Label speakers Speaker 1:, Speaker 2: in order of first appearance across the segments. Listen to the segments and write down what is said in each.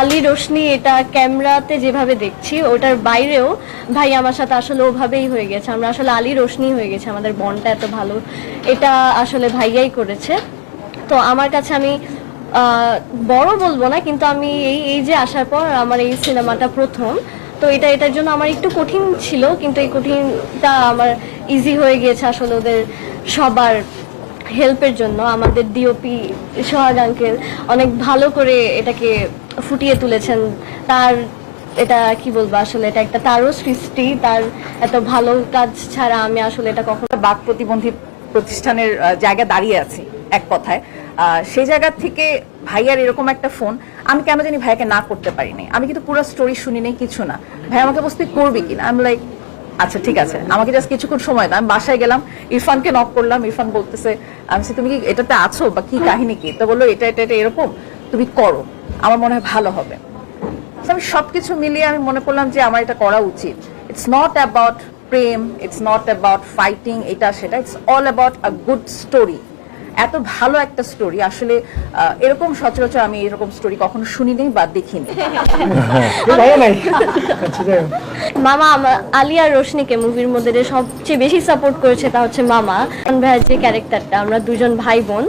Speaker 1: আলী রোশনি এটা ক্যামেরাতে যেভাবে দেখছি, ওটার বাইরেও ভাই আমার সাথে আসলে ওভাবেই হয়ে গেছে। আমরা আসলে আলী রোশনি হয়ে গেছে, আমাদের বনটা এত ভালো। এটা আসলে ভাইয়াই করেছে। তো আমার কাছে আমি বড় বলব না, কিন্তু আমি এই এই যে আসার পর আমার এই সিনেমাটা প্রথম। তো এটা, এটার জন্য আমার একটু কঠিন ছিল, কিন্তু এই কঠিনটা আমার ইজি হয়ে গিয়েছে আসলে ওদের সবার হেল্পের জন্য। আমাদের ডিওপি সোহাগ আঙ্কেল অনেক ভালো করে এটাকে ফুটিয়ে তুলেছেন। তার এটা কি বলব আসলে এটা একটা তারও সৃষ্টি তার এত ভালো কাজ ছাড়া আমি আসলে এটা কখনো
Speaker 2: বাক প্রতিবন্ধী প্রতিষ্ঠানের জায়গা দাঁড়িয়ে আছি এক কথায়। সেই জায়গা থেকে ভাইয়ার এরকম একটা ফোন আমি কেন জানি ভাইয়াকে না করতে পারিনি। আমি কিন্তু পুরো স্টোরি শুনি নেই কিছু না। ভাই আমাকে বসতে করবি কিনা? আমি লাইক আচ্ছা ঠিক আছে। আমাকে জাস্ট কিছুক্ষণ সময় দাও। আমি বাসায় গেলাম ইরফানকে নক করলাম। ইরফান বলতেছে আমি তুমি কি এটাতে আছো বা কি কাহিনী কি? তো বলল এটা এটা এটা এরকম। তুমি করো। আমার মনে হয় ভালো হবে। আমি সবকিছু মিলিয়ে আমি মনে করলাম যে আমার এটা করা উচিত। It's not about prem it's not about fighting এটা সেটা। It's all about a good story এত ভালো একটা স্টোরি আসলে এরকম সচরাচর আমি এরকম স্টোরি কখনো শুনিনি বা দেখিনি।
Speaker 3: আচ্ছা।
Speaker 1: মামা আলিয়া রোশনিকে মুভির মধ্যে যে সবচেয়ে বেশি সাপোর্ট করেছে তা হচ্ছে মামা। ইরফান ভাইয়ার যে ক্যারেক্টারটা আমরা দুজন ভাই বোন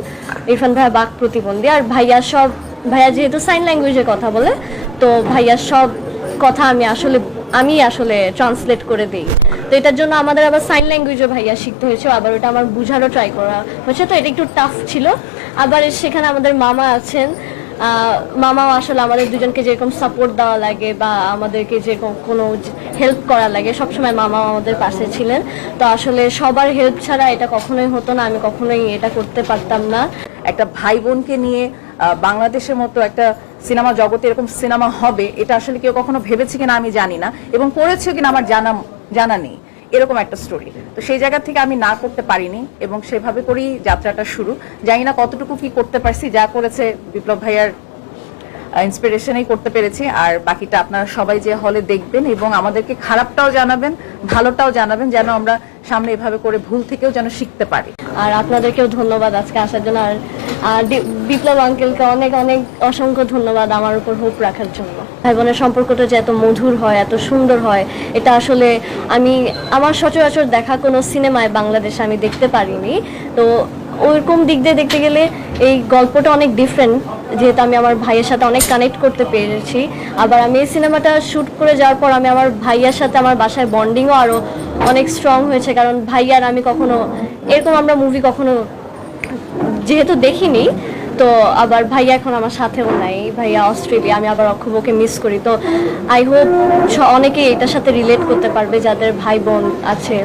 Speaker 1: ইরফান ভাইয়া বাক প্রতিবন্ধী আর ভাইয়া সব ভাইয়া যেহেতু সাইন ল্যাঙ্গুয়েজে কথা বলে, তো ভাইয়া সব কথা আমি আসলে আমি আসলে ট্রান্সলেট করে দিই। তো এটার জন্য আমাদের আবার সাইন ল্যাঙ্গুয়েজও ভাইয়া শিখতে হয়েছে, আবার ওটা আমার বুঝারও ট্রাই করা হয়েছে, তো এটা একটু টাফ ছিল। আবার সেখানে আমাদের মামা আছেন মামাও আসলে আমাদের দুজনকে যেরকম সাপোর্ট দেওয়া লাগে বা আমাদেরকে যেরকম কোনো হেল্প করা লাগে, সবসময় মামাও আমাদের পাশে ছিলেন। তো আসলে সবার হেল্প ছাড়া এটা কখনোই হতো না, আমি কখনোই এটা করতে পারতাম না।
Speaker 2: একটা ভাই বোনকে নিয়ে বাংলাদেশের মতো একটা সিনেমা জগতে এরকম সিনেমা হবে, এটা আসলে কেউ কখনো ভেবেছে কিনা আমি জানি না, এবং করেছে কিনা আমার জানা জানা নেই, এরকম একটা স্টোরি তো সেই জায়গা থেকে আমি না করতে পারিনি, এবং সেভাবে করেই যাত্রাটা শুরু। জানি না কতটুকু কি করতে পারছি, যা করেছে বিপ্লব ভাইয়ার ইন্সপিরেশনেই করতে পেরেছি, আর বাকিটা আপনারা সবাই যে হলে দেখবেন এবং আমাদেরকে খারাপটাও জানাবেন, ভালোটাও জানাবেন, যেন আমরা সামনে এভাবে করে ভুল থেকেও যেন শিখতে পারি।
Speaker 1: আর আপনাদেরকেও ধন্যবাদ আজকে আসার জন্য, আর বিপ্লব আঙ্কেলকে অনেক অনেক অসংখ্য ধন্যবাদ আমার উপর হোপ রাখার জন্য। ভাই বোনের সম্পর্কটা যে এত মধুর হয়, এত সুন্দর হয়, এটা আসলে আমি, আমার সচরাচর দেখা কোনো সিনেমায় বাংলাদেশে আমি দেখতে পারিনি। তো ওইরকম দিক দিয়ে দেখতে গেলে এই গল্পটা অনেক ডিফারেন্ট যেহেতু আমি আমার ভাইয়ের সাথে অনেক কানেক্ট করতে পেরেছি। আবার আমি এই সিনেমাটা শ্যুট করে যাওয়ার পর আমি আমার ভাইয়ার সাথে আমার বাসায় বন্ডিংও আরও অনেক স্ট্রং হয়েছে। কারণ ভাইয়ার আমি কখনো, এরকম আমরা মুভি কখনো যেহেতু দেখিনি, তো আবার ভাইয়া এখন আমার সাথেও নাই। ভাইয়া অস্ট্রেলিয়া, আমি আবার অক্ষবকে মিস করি। তো আই হোপ অনেকে এটার সাথে রিলেট করতে পারবে, যাদের ভাই বোন আছে।